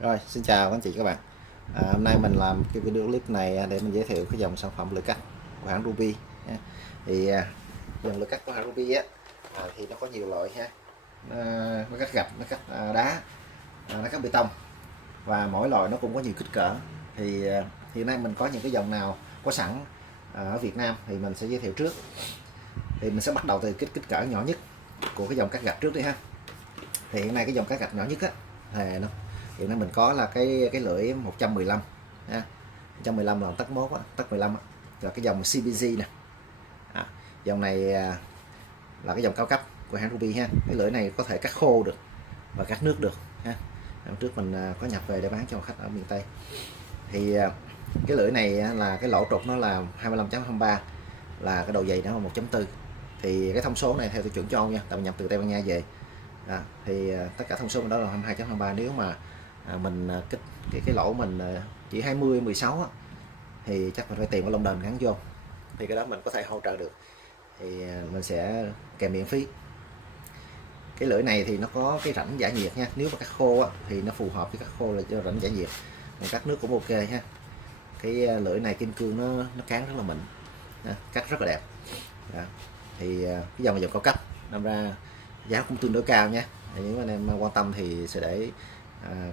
Rồi, xin chào các anh chị các bạn. Hôm nay mình làm cái video clip này để mình giới thiệu cái dòng sản phẩm lưỡi cắt của hãng Ruby nha. Thì dòng lưỡi cắt của hãng Ruby thì nó có nhiều loại ha. Nó cắt gạch, nó cắt đá, nó cắt bê tông và mỗi loại nó cũng có nhiều kích cỡ. Thì hiện nay mình có những cái dòng nào có sẵn ở Việt Nam thì mình sẽ giới thiệu trước. Thì mình sẽ bắt đầu từ cái kích cỡ nhỏ nhất của cái dòng cắt gạch trước đi ha. Thì hiện nay cái dòng cắt gạch nhỏ nhất thì nó hiện nay mình có là cái lưỡi 115 ha. 115 là tấc 1 tấc 15 rồi cái dòng CBG nè. Dòng này là cái dòng cao cấp của hãng Ruby ha. Cái lưỡi này có thể cắt khô được và cắt nước được ha. Hôm trước mình có nhập về để bán cho khách ở miền Tây. Thì cái lưỡi này là cái lỗ trục nó là 25.23, là cái độ dày nó là 1.4. Thì cái thông số này theo tiêu chuẩn châu Âu nha, tại mình nhập từ Tây Ban Nha về. Thì tất cả thông số đó là 22.23. Nếu mà mình cái lỗ mình chỉ 20 16 thì chắc mình phải tìm cái lông đờn gắn vô, thì cái đó mình có thể hỗ trợ được, thì mình sẽ kèm miễn phí. Cái lưỡi này thì nó có cái rãnh giải nhiệt nha, nếu mà cắt khô thì nó phù hợp với cắt khô là cho rãnh giải nhiệt, còn cắt nước cũng ok ha. Cái lưỡi này kim cương nó cán rất là mịn, cắt rất là đẹp. Thì cái dòng là dòng cao cấp, đâm ra giá cũng tương đối cao nha. Nếu anh em quan tâm thì sẽ để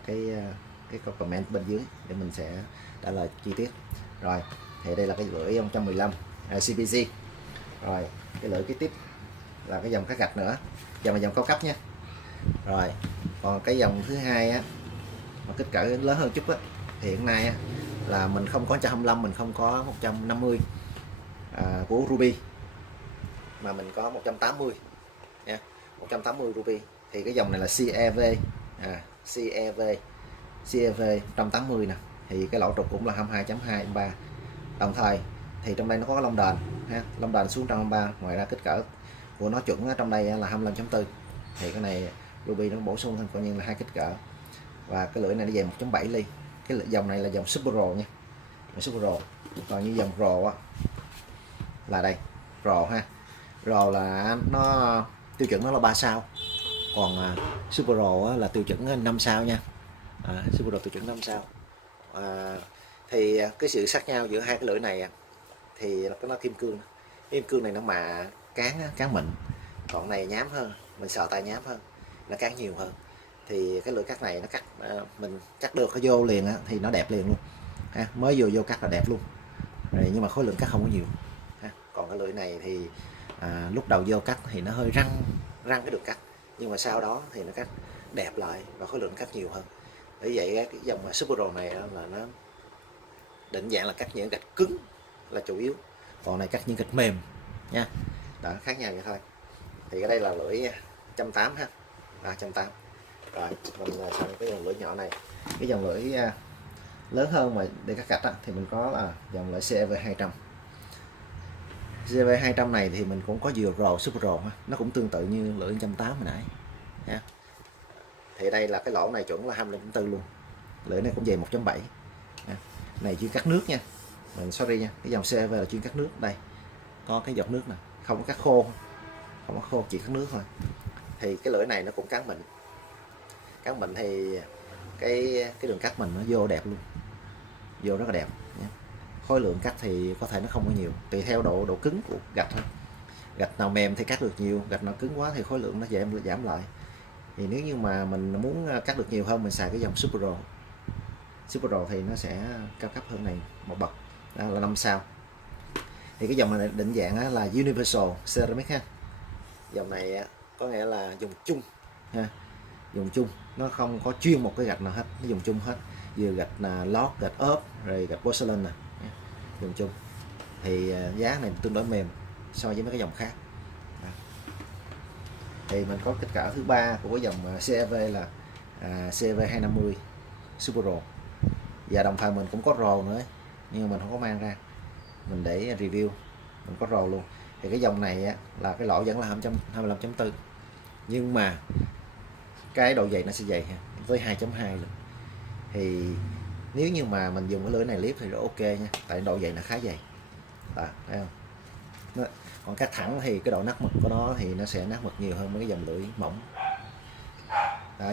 cái comment bên dưới để mình sẽ trả lời chi tiết. Rồi, thì đây là cái lưỡi 115 CPC. Rồi, cái lưỡi kế tiếp là cái dòng cắt gạch nữa, dòng là dòng cao cấp nha. Rồi, còn cái dòng thứ hai mà kích cỡ lớn hơn chút thì hiện nay là mình không có 125, mình không có 150 của Ruby, mà mình có 180 nha. 180 Ruby. Thì cái dòng này là CEV, CEV 180 nè. Thì cái lỗ trục cũng là 22.23. Đồng thời thì trong đây nó có cái lông đền ha, lông đền xuống 123. Ngoài ra kích cỡ của nó chuẩn trong đây là 25.4. Thì cái này Ruby nó bổ sung thêm coi như là hai kích cỡ. Và cái lưỡi này nó dày 1.7 ly. Cái dòng này là dòng Super Pro nha, Super Pro. Còn như dòng Pro là đây, Pro ha. Pro là nó tiêu chuẩn nó là 3 sao, còn Super Pro là tiêu chuẩn 5 sao nha. Super Pro tiêu chuẩn 5 sao. Thì cái sự khác nhau giữa hai cái lưỡi này thì nó kim cương. Kim cương này nó mà cán mịn, còn này nhám hơn, mình sợ tay nhám hơn, nó cán nhiều hơn. Thì cái lưỡi cắt này nó cắt mình cắt được cái vô liền thì nó đẹp liền luôn ha. Mới vô cắt là đẹp luôn rồi, nhưng mà khối lượng cắt không có nhiều ha. Còn cái lưỡi này thì lúc đầu vô cắt thì nó hơi răng cái đường cắt, nhưng mà sau đó thì nó cắt đẹp lại và khối lượng cắt nhiều hơn. Bởi vậy cái dòng Super Pro này là nó định dạng là cắt những gạch cứng là chủ yếu, còn này cắt những gạch mềm nha. Đó, khác nhau vậy thôi. Thì ở đây là lưỡi 180 ha, 180. Rồi mình sang cái dòng lưỡi nhỏ này, cái dòng lưỡi lớn hơn mà để cắt gạch thì mình có là dòng lưỡi CEV 200. CEV 200 này thì mình cũng có vừa Pro Super Pro ha, nó cũng tương tự như lưỡi 180 hồi nãy nha. Thì đây là cái lỗ này chuẩn là 25.4 luôn. Lưỡi này cũng dày 1.7. Này chuyên cắt nước nha. Mình sorry nha, cái dòng CEV là chuyên cắt nước. Đây có cái giọt nước nè, không có cắt khô, không có khô, chỉ cắt nước thôi. Thì cái lưỡi này nó cũng cán mịn thì cái đường cắt mình nó vô đẹp luôn, vô rất là đẹp nha. Khối lượng cắt thì có thể nó không có nhiều, tùy theo độ cứng của gạch thôi. Gạch nào mềm thì cắt được nhiều, gạch nào cứng quá thì khối lượng nó giảm lại. Thì nếu như mà mình muốn cắt được nhiều hơn, mình xài cái dòng Super Pro. Super Pro thì nó sẽ cao cấp hơn này một bậc, đó là 5 sao. Thì cái dòng này định dạng là Universal Ceramic ha. Dòng này có nghĩa là dùng chung ha, dùng chung, nó không có chuyên một cái gạch nào hết, nó dùng chung hết, vừa gạch lót, gạch ốp, rồi gạch porcelain nè, dùng chung. Thì giá này tương đối mềm so với mấy cái dòng khác. Thì mình có kích cỡ thứ ba của cái dòng CEV là CEV 250 Super Pro, và đồng thời mình cũng có Pro nữa, nhưng mà mình không có mang ra, mình để review. Mình có Pro luôn. Thì cái dòng này là cái lỗ vẫn là 25.4, nhưng mà cái độ dày nó sẽ dày tới 2.2 lần. Thì nếu như mà mình dùng cái lưỡi này clip thì rất ok nha, tại độ dày nó khá dày. Thấy không? Còn cắt thẳng thì cái độ nát mực của nó thì nó sẽ nát mực nhiều hơn mấy cái dòng lưỡi mỏng.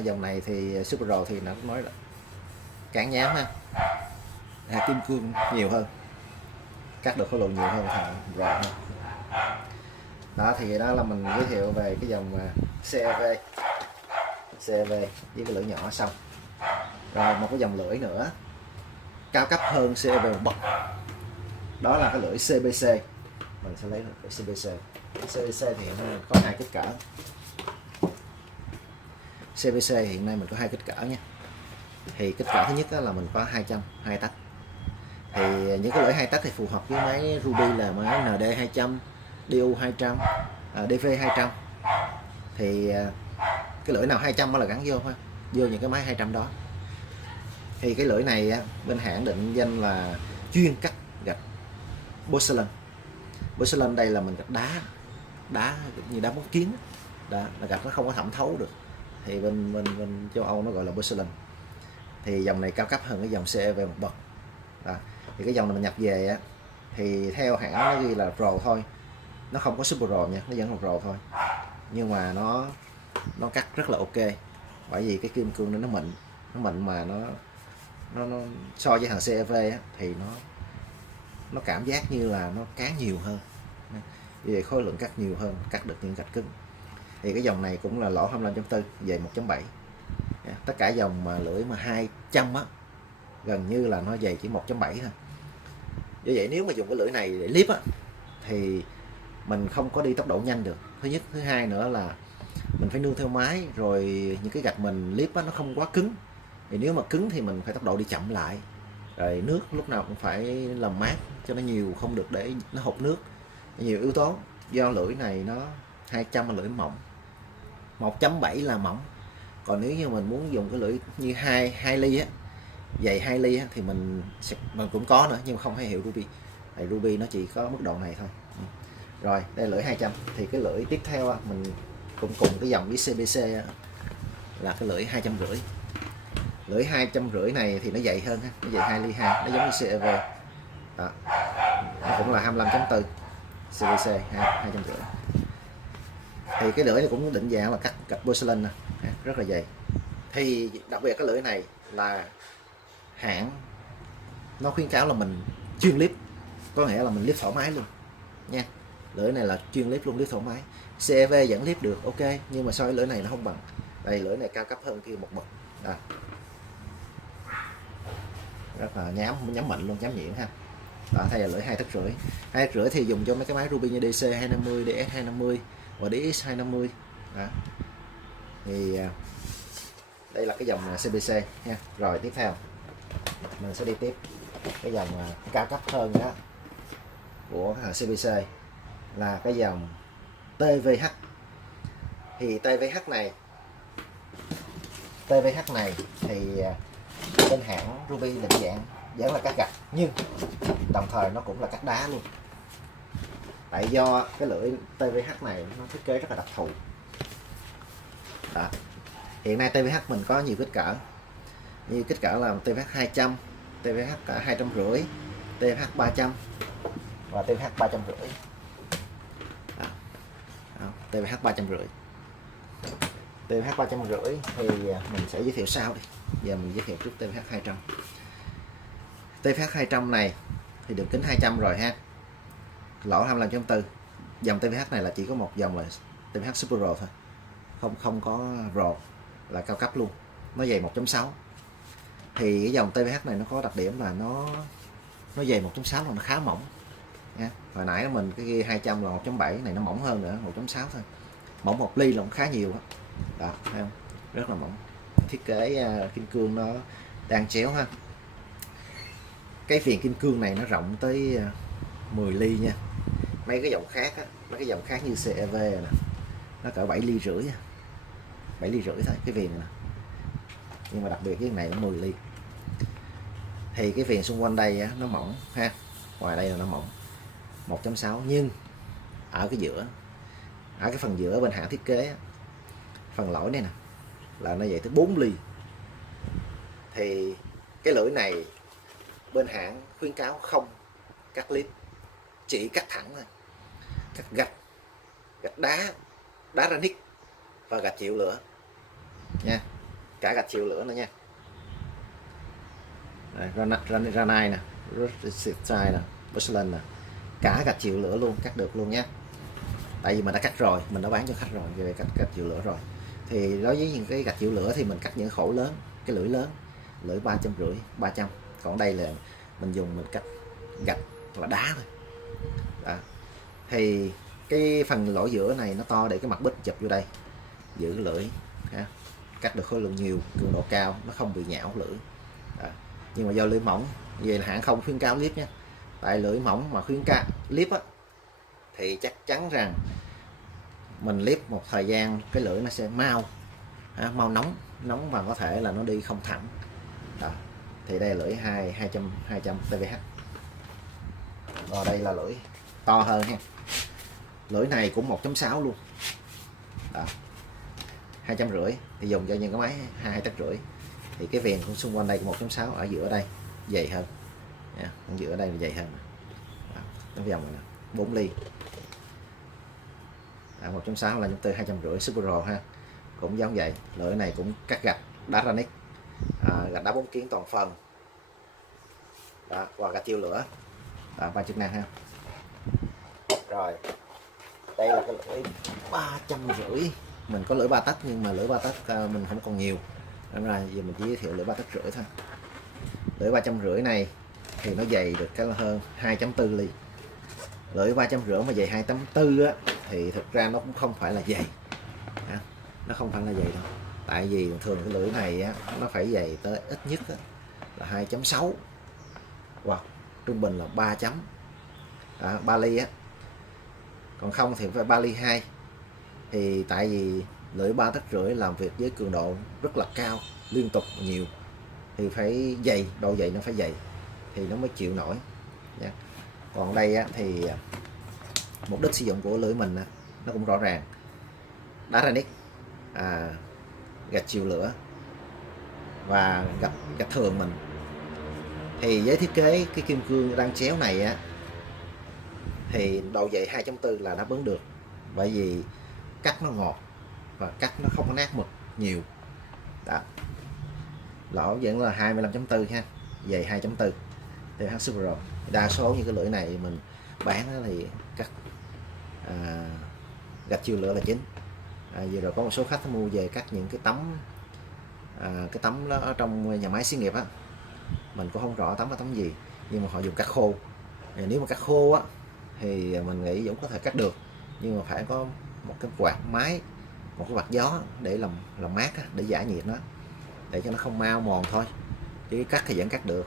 Dòng này thì Super Pro thì nó cũng nói là cán nhám ha, kim cương nhiều hơn, cắt được khối lượng nhiều hơn thằng rộng hơn. Đó thì đó là mình giới thiệu về cái dòng CEV với cái lưỡi nhỏ xong. Rồi một cái dòng lưỡi nữa cao cấp hơn CEV một bậc, đó là cái lưỡi CBC. Mình sẽ lấy lưỡi CBC. CBC thì hiện nay mình có hai kích cỡ. CBC hiện nay mình có hai kích cỡ nha. Thì kích cỡ thứ nhất là mình có 200 2 tấc. Thì những cái lưỡi 2 tấc thì phù hợp với máy Ruby là máy ND 200, DU 200, DV 200. Thì cái lưỡi nào 200 là gắn vô ha, vô những cái máy 200 đó. Thì cái lưỡi này bên hãng định danh là chuyên cắt gạch porcelain. Porcelain đây là mình gạch đá như đá móc kiến đó, là gạch nó không có thẩm thấu được. Thì bên châu Âu nó gọi là porcelain. Thì dòng này cao cấp hơn cái dòng CEV một bậc. Thì cái dòng này mình nhập về thì theo hãng nó ghi là Pro thôi, nó không có Super Pro nha, nó vẫn là Pro thôi. Nhưng mà nó cắt rất là ok, bởi vì cái kim cương nó mịn mà nó so với thằng CEV thì nó cảm giác như là nó cán nhiều hơn, vì vậy khối lượng cắt nhiều hơn, cắt được những gạch cứng. Thì cái dòng này cũng là lỗ 25.4 về 1.7. Tất cả dòng mà lưỡi mà 200 gần như là nó về chỉ 1.7 thôi. Vì vậy nếu mà dùng cái lưỡi này để clip thì mình không có đi tốc độ nhanh được, thứ nhất. Thứ hai nữa là mình phải nương theo máy, rồi những cái gạch mình clip nó không quá cứng. Thì nếu mà cứng thì mình phải tốc độ đi chậm lại, rồi nước lúc nào cũng phải làm mát cho nó nhiều, không được để nó hụt nước. Nhiều yếu tố, do lưỡi này nó 200 là lưỡi mỏng, 1.7 là mỏng. Còn nếu như mình muốn dùng cái lưỡi như 2 ly dày 2 ly thì mình cũng có nữa, nhưng mà không phải hiệu Ruby. Thì Ruby nó chỉ có mức độ này thôi. Rồi đây là lưỡi 200. Thì cái lưỡi tiếp theo mình cũng cùng cái dòng với CBC là cái lưỡi 250. Lưỡi 250 này thì nó dày hơn, nó dày 2 ly 2, nó giống như CEV đó. Nó cũng là 25.4 CBC 250. Thì cái lưỡi này cũng định dạng là cắt gạch porcelain nè, rất là dày. Thì đặc biệt cái lưỡi này là hãng nó khuyến cáo là mình chuyên clip, có nghĩa là mình clip thoải mái luôn nha. Lưỡi này là chuyên clip luôn, clip thoải mái. CEV vẫn clip được ok, nhưng mà so với lưỡi này nó không bằng. Đây lưỡi này cao cấp hơn kia một bậc. Rất là nhám mạnh luôn, nhám nhuyễn ha. Đó, thay là lưỡi 2,5 tấc. 2,5 tấc thì dùng cho mấy cái máy Ruby như DC 250, DS 250 và DX 250 đó. Thì đây là cái dòng CBC nha. Rồi tiếp theo mình sẽ đi tiếp cái dòng cao cấp hơn đó của CBC là cái dòng TVH. Thì TVH này thì bên hãng Ruby định dạng vẫn là cắt gạch, nhưng đồng thời nó cũng là cắt đá luôn. Tại do cái lưỡi TVH này nó thiết kế rất là đặc thù đó. Hiện nay TVH mình có nhiều kích cỡ, như kích cỡ là TVH 200, TVH cả 250, TVH 300 và TVH 350. TVH 350. TVH 350 thì mình sẽ giới thiệu sau đi. Giờ mình giới thiệu trước TVH 200. TVH 200 này thì đường kính 200 rồi ha, lỗ 25.4. Dòng TVH này là chỉ có một dòng là TVH Super Pro thôi, không có Pro, là cao cấp luôn, nó dày 1.6. Thì cái dòng TVH này nó có đặc điểm là nó dày 1.6 là nó khá mỏng nha. Hồi nãy mình cái ghi 200 là 1.7, này nó mỏng hơn nữa, 1.6 thôi. Mỏng 1 ly là cũng khá nhiều đó, thấy không? Rất là mỏng. Thiết kế kim cương nó đan chéo ha. Cái viền kim cương này nó rộng tới 10 ly nha. Mấy cái dòng khác mấy cái dòng khác như CEV nè, nó cỡ 7 ly rưỡi, 7 ly rưỡi thôi cái viền này. Nhưng mà đặc biệt cái này nó 10 ly. Thì cái viền xung quanh đây nó mỏng ha, ngoài đây là nó mỏng 1.6, nhưng ở cái giữa, ở cái phần giữa bên hãng thiết kế phần lỗi này nè là nó vậy tới 4 ly. Thì cái lưỡi này bên hãng khuyến cáo không cắt clip, chỉ cắt thẳng thôi, cắt gạch đá granite và gạch chịu lửa nha, cả gạch chịu lửa nữa nha. granite nè, rusticite nè, porcelain nè, cả gạch chịu lửa luôn, cắt được luôn nhé. Tại vì mình đã cắt rồi, mình đã bán cho khách rồi về gạch chịu lửa rồi. Thì đối với những cái gạch chịu lửa thì mình cắt những khổ lớn, cái lưỡi lớn, lưỡi 350, 300. Còn đây là mình cắt gạch là đá thôi. Đó. Thì cái phần lỗ giữa này nó to để cái mặt bích chụp vô đây, giữ lưỡi ha. Cắt được khối lượng nhiều, cường độ cao, nó không bị nhão lưỡi. Đó. Nhưng mà do lưỡi mỏng, về là hãng không khuyến cáo clip nhé. Tại lưỡi mỏng mà khuyến cáo clip á thì chắc chắn rằng mình clip một thời gian cái lưỡi nó sẽ mau nóng và có thể là nó đi không thẳng. Đó. Thì đây là lưỡi 200 TVH. Rồi đây là lưỡi to hơn ha. Lưỡi này cũng 1.6 luôn. Đó. 250 thì dùng cho những cái máy 2 tấc rưỡi. Thì cái viền cũng xung quanh đây 1.6, ở giữa đây dày hơn. Nha, ở giữa đây là dày hơn. Đó. Cái vòng này 4 ly. 1.6 là 4 250 Super Pro ha. Cũng giống vậy, lưỡi này cũng cắt gạch đá granite, gạch đá 4 kiến toàn phần. Đó, và gạch tiêu lửa. Đó, 3 chức năng ha. Rồi đây là cái lưỡi 350. Mình có lưỡi 3 tấc nhưng mà lưỡi 3 tấc mình không còn nhiều, nên là giờ mình chỉ giới thiệu lưỡi 3 tấc rưỡi thôi. Lưỡi 350 này thì nó dày được cái hơn 2.4 ly. Lưỡi 350 mà dày 2.4 á thì thực ra nó cũng không phải là dày, nó không phải là dày đâu. Tại vì thường cái lưỡi này á, nó phải dày tới ít nhất á, là 2.6 hoặc trung bình là 3 chấm, 3 ly á. Còn không thì phải 3 ly 2. Thì tại vì lưỡi 3 tấc rưỡi làm việc với cường độ rất là cao, liên tục nhiều, thì phải dày, độ dày nó phải dày thì nó mới chịu nổi nha. Còn đây á, thì mục đích sử dụng của lưỡi mình á, nó cũng rõ ràng, đá granite, gạch chịu lửa và gạch thường mình. Thì với thiết kế cái kim cương rang chéo này á, thì độ dày 2.4 là đáp ứng được, bởi vì cắt nó ngọt và cắt nó không có nát mực nhiều. Đó. Lỗ vẫn là 25.4 ha, dày 2.4 TH Super Pro. Đa số những cái lưỡi này mình bán thì cắt gạch chịu lửa là chính. Vừa rồi có một số khách mua về cắt những cái tấm đó ở trong nhà máy xí nghiệp á, mình cũng không rõ tấm là tấm gì, nhưng mà họ dùng cắt khô. Nếu mà cắt khô á thì mình nghĩ vẫn có thể cắt được, nhưng mà phải có một cái quạt máy, một cái quạt gió để làm mát á, để giải nhiệt nó, để cho nó không mau mòn thôi. Chứ cắt thì vẫn cắt được,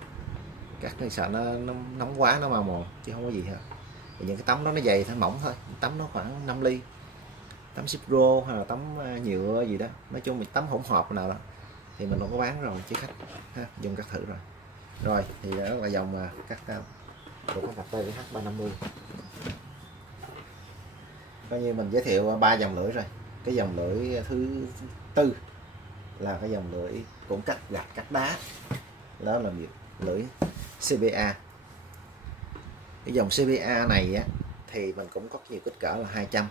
cắt thì sợ nó nóng quá nó mau mòn chứ không có gì hết. Thì những cái tấm đó nó dày thôi, mỏng thôi, tấm nó khoảng 5 ly, tấm Cipro hay là tấm nhựa gì đó, nói chung là tấm hỗn hợp nào đó thì mình cũng có bán rồi chứ khách ha, dùng cắt thử rồi. Rồi thì đó là dòng cắt của con cà phê H350. Coi như mình giới thiệu 3 dòng lưỡi rồi. Cái dòng lưỡi thứ tư là cái dòng lưỡi cũng cắt gạch cắt đá, đó là lưỡi CBA. Cái dòng CBA này á, thì mình cũng có nhiều kích cỡ là 200,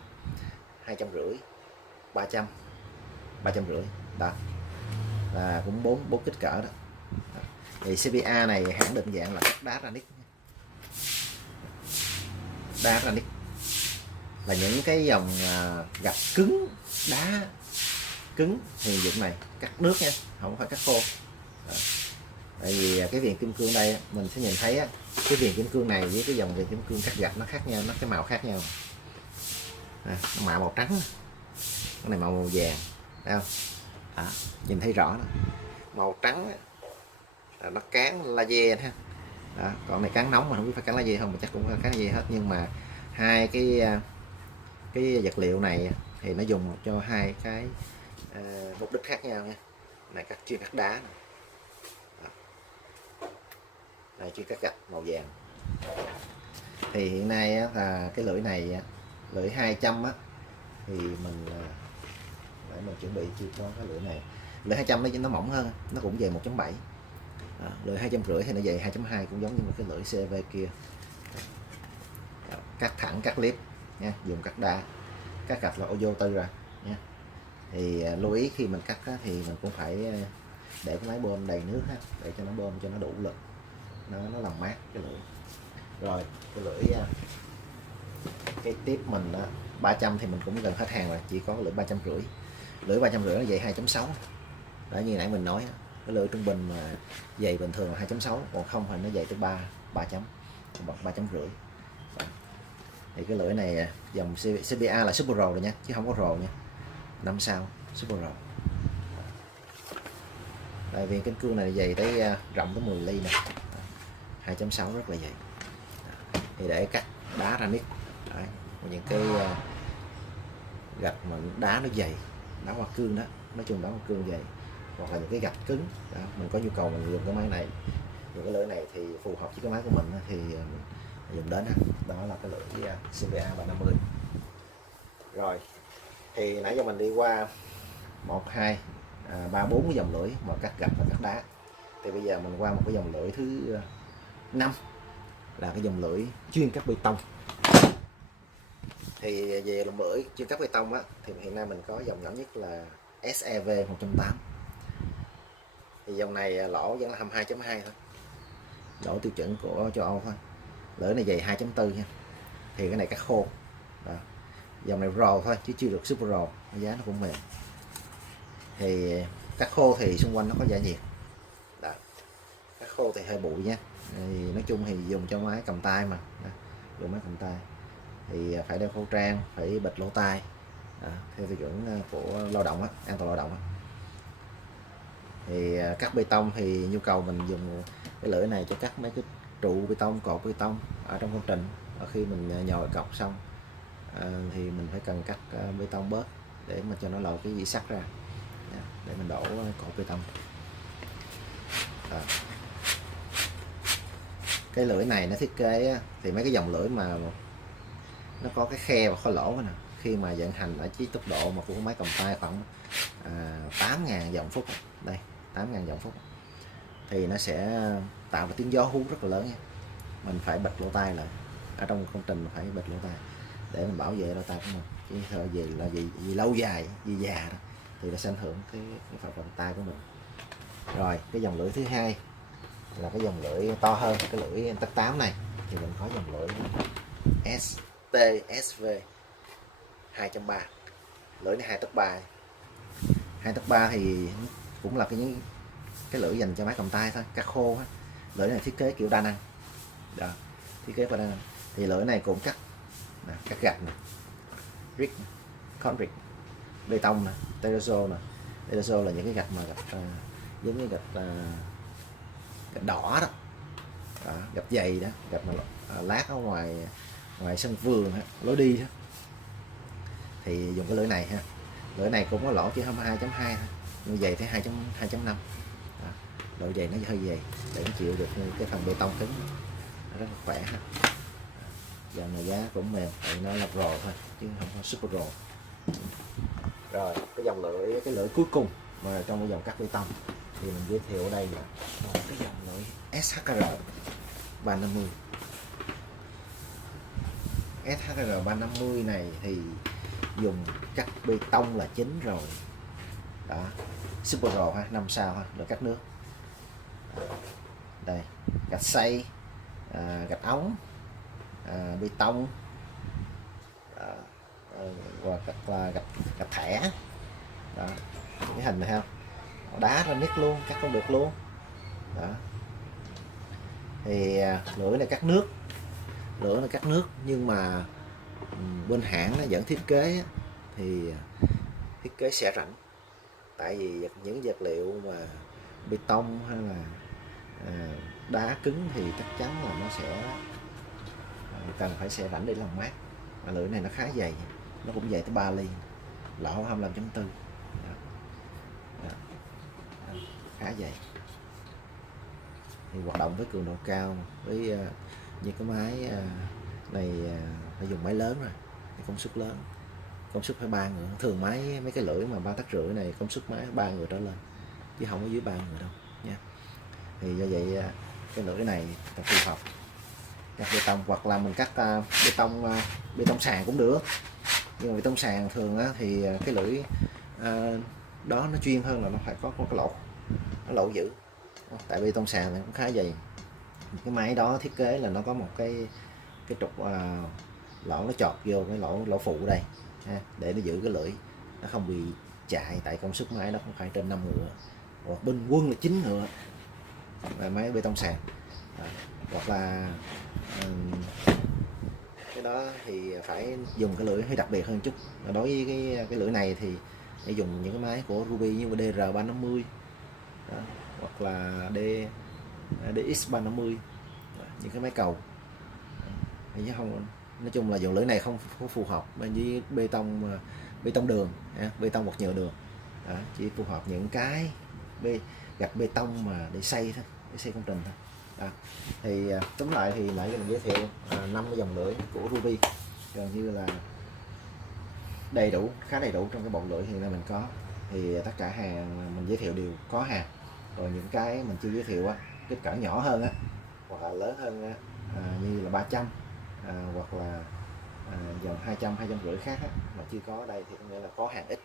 250, 300, 350. Đó là cũng bốn kích cỡ đó. Thì CBA này hãng định dạng là cắt đá granite. Đá granite là những cái dòng gạch cứng, đá cứng thì dụng này cắt nước nha, không phải cắt khô. Đó. Tại vì cái viền kim cương đây mình sẽ nhìn thấy cái viền kim cương này với cái dòng viền kim cương cắt gạch nó khác nhau, nó cái màu khác nhau. Nó màu trắng, cái này màu vàng, thấy không? Đó, nhìn thấy rõ đó. Màu trắng là nó cán laser ha. Đó, còn này cán nóng mà không biết phải cán laser không, mà chắc cũng phải cán laser hết. Nhưng mà hai cái vật liệu này thì nó dùng cho hai cái mục đích khác nhau nha. Này chuyên cắt đá này. Này chuyên cắt gạch màu vàng. Thì hiện nay là cái lưỡi này, lưỡi 200 á, thì mình để mình chuẩn bị chưa có cái lưỡi này. Lưỡi 200 nó mỏng hơn, nó cũng về 1.7. Lưỡi 250 thì nó về 2.2, cũng giống như một cái lưỡi CV kia. Cắt thẳng, cắt clip nha, dùng cắt đá, cắt gạch là ô vô tư rồi nha. Thì lưu ý khi mình cắt thì mình cũng phải để cái máy bơm đầy nước ha, để cho nó bơm cho nó đủ lực, nó làm mát cái lưỡi. Rồi cái lưỡi cái tiếp mình 300 thì mình cũng gần hết hàng rồi, chỉ có lưỡi 350. Lưỡi 350 nó dày 2.6. Đã như nãy mình nói cái lưỡi trung bình mà dày bình thường là 2.6, còn không thì nó dày tới 3 chấm, bậc 3.5. Thì cái lưỡi này dòng CBA là Super Pro rồi nha, chứ không có Pro nha, 5 sao Super Pro. Tại vì cái cương này dày tới rộng tới 10 ly nè, 2.6 rất là dày. Thì để cắt đá ra nít. Đấy, những cái gạch mà đá nó dày, đá hoa cương đó, nói chung đá hoa cương dày, hoặc là những cái gạch cứng đó, mình có nhu cầu mình dùng cái máy này, dùng cái lưỡi này thì phù hợp với cái máy của mình thì mình dùng đến. Đó là cái lưỡi CBA 350. Rồi thì nãy giờ mình đi qua 1, 2, 3, 4 cái dòng lưỡi mà cắt gạch và cắt đá. Thì bây giờ mình qua một cái dòng lưỡi thứ 5 là cái dòng lưỡi chuyên cắt bê tông. Thì về dòng lưỡi chuyên cắt bê tông á, thì hiện nay mình có dòng nhỏ nhất là SEV 180. Thì dòng này lỗ vẫn là 22.2 thôi, lỗ tiêu chuẩn của châu Âu thôi. Lưỡi này dày 2.4 nha. Thì cái này cắt khô đó. Dòng này Pro thôi chứ chưa được Super Pro, giá nó cũng mềm. Thì cắt khô thì xung quanh nó có giải nhiệt đó. Cắt khô thì hơi bụi nha. Thì nói chung thì dùng cho máy cầm tay mà đó. Dùng máy cầm tay thì phải đeo khẩu trang, phải bịt lỗ tai đó, theo tiêu chuẩn của lao động á, an toàn lao động á. Thì cắt bê tông thì nhu cầu mình dùng cái lưỡi này cho cắt mấy cái trụ bê tông, cột bê tông ở trong công trình. Ở khi mình nhồi cọc xong thì mình phải cần cắt bê tông bớt để mà cho nó lòi cái dĩ sắt ra để mình đổ cột bê tông. Cái lưỡi này nó thiết kế thì mấy cái dòng lưỡi mà nó có cái khe và kho lỗ nè, khi mà vận hành ở cái tốc độ mà của máy cầm tay khoảng 8.000 vòng phút, đây 8.000 vòng phút, thì nó sẽ tạo ra tiếng gió hú rất là lớn nha. Mình phải bịt lỗ tai lại, ở trong công trình phải bịt lỗ tai để mình bảo vệ lỗ tai của mình, chứ thôi về là vì lâu dài, vì già đó thì nó sẽ ảnh hưởng cái phần cầm tay của mình. Rồi cái dòng lưỡi thứ hai là cái dòng lưỡi to hơn, cái lưỡi tắc 8 này thì mình có dòng lưỡi STSV 2.3. Lưỡi này 2.3. 2.3 thì cũng là cái lưỡi dành cho máy cầm tay thôi, cắt khô á. Lưỡi này thiết kế kiểu đa năng đó, thiết kế đa năng. Thì lưỡi này cũng cắt gạch nè, brick, concrete, bê tông nè, terrazzo nè. Terrazzo là những cái gạch mà giống như gạch đỏ đó, gạch dày đó, gạch mà lát ở ngoài sân vườn lối đi đó. Thì dùng cái lưỡi này ha. Lưỡi này cũng có lỗ chỉ 22.2 thôi, nhưng dày tới 2.5. Độ dày nó hơi dày để nó chịu được cái phần bê tông cứng, nó rất là khỏe ha. Dòng này giá cũng mềm, tại nó là Pro thôi chứ không có Super Pro. Rồi cái dòng lưỡi, cái lưỡi cuối cùng mà trong cái dòng cắt bê tông thì mình giới thiệu ở đây là cái dòng lưỡi SHR 350. SHR 350 này thì dùng cắt bê tông là chính rồi đó, Super Pro ha, 5 sao ha, rồi cắt nước đây, gạch xay, gạch ống, bê tông và gạch thẻ đó, cái hình này không, đá ra nít luôn, cắt không được luôn đó. Thì lưỡi này cắt nước, nhưng mà bên hãng nó vẫn thiết kế thì thiết kế xẻ rãnh, tại vì những vật liệu mà bê tông hay là đá cứng thì chắc chắn là nó sẽ cần phải xẻ rãnh để làm mát. Mà lưỡi này nó khá dày, nó cũng dày tới 3 ly, lỗ 25.4, khá dày. Thì hoạt động với cường độ cao, với như cái máy này phải dùng máy lớn rồi, công suất lớn, công suất phải 3 người. Thường mấy cái lưỡi mà 3,5 tấc này công suất máy 3 người trở lên, chứ không có dưới 3 người đâu nha. Thì do vậy cái lưỡi này thật phù hợp cắt bê tông, hoặc là mình cắt bê tông sàn cũng được. Nhưng mà bê tông sàn thường thì cái lưỡi đó nó chuyên hơn là nó phải có cái lỗ nó lỗ dữ. Tại bê tông sàn thì cũng khá dày. Cái máy đó thiết kế là nó có một cái trục lỗ nó chọt vô cái lỗ phụ đây ha, để nó giữ cái lưỡi nó không bị chạy, tại công suất máy nó không phải trên 5 ngựa, hoặc bình quân là 9 ngựa là máy bê tông sàn. Hoặc là cái đó thì phải dùng cái lưỡi hơi đặc biệt hơn chút. Đối với cái lưỡi này thì để dùng những cái máy của Ruby như DR350 đó, hoặc là DX350, những cái máy cầu. Chứ không, nói chung là dùng lưỡi này không phù hợp với bê tông đường, bê tông vật nhựa đường. Đó, chỉ phù hợp những cái gạch bê tông mà để xây thôi, để xây công trình thôi. Đó. Thì tóm lại thì nãy mình giới thiệu 5 cái dòng lưỡi của Ruby gần như là đầy đủ, khá đầy đủ trong cái bộ lưỡi hiện nay mình có. Thì tất cả hàng mình giới thiệu đều có hàng, rồi những cái mình chưa giới thiệu á, kích cỡ nhỏ hơn á, hoặc là lớn hơn á, như là 300 hoặc là dòng 200, 250 khác á, mà chưa có ở đây thì có nghĩa là có hàng ít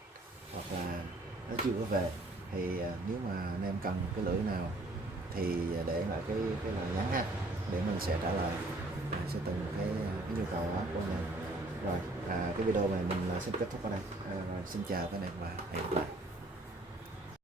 hoặc là nó chưa có về. Thì nếu mà anh em cần cái lưỡi nào thì để lại cái lời nhắn ha, để mình sẽ trả lời sẽ từng cái nhu cầu đó của anh em. Rồi cái video này mình xin kết thúc ở đây. Rồi, xin chào các anh em và hẹn gặp lại.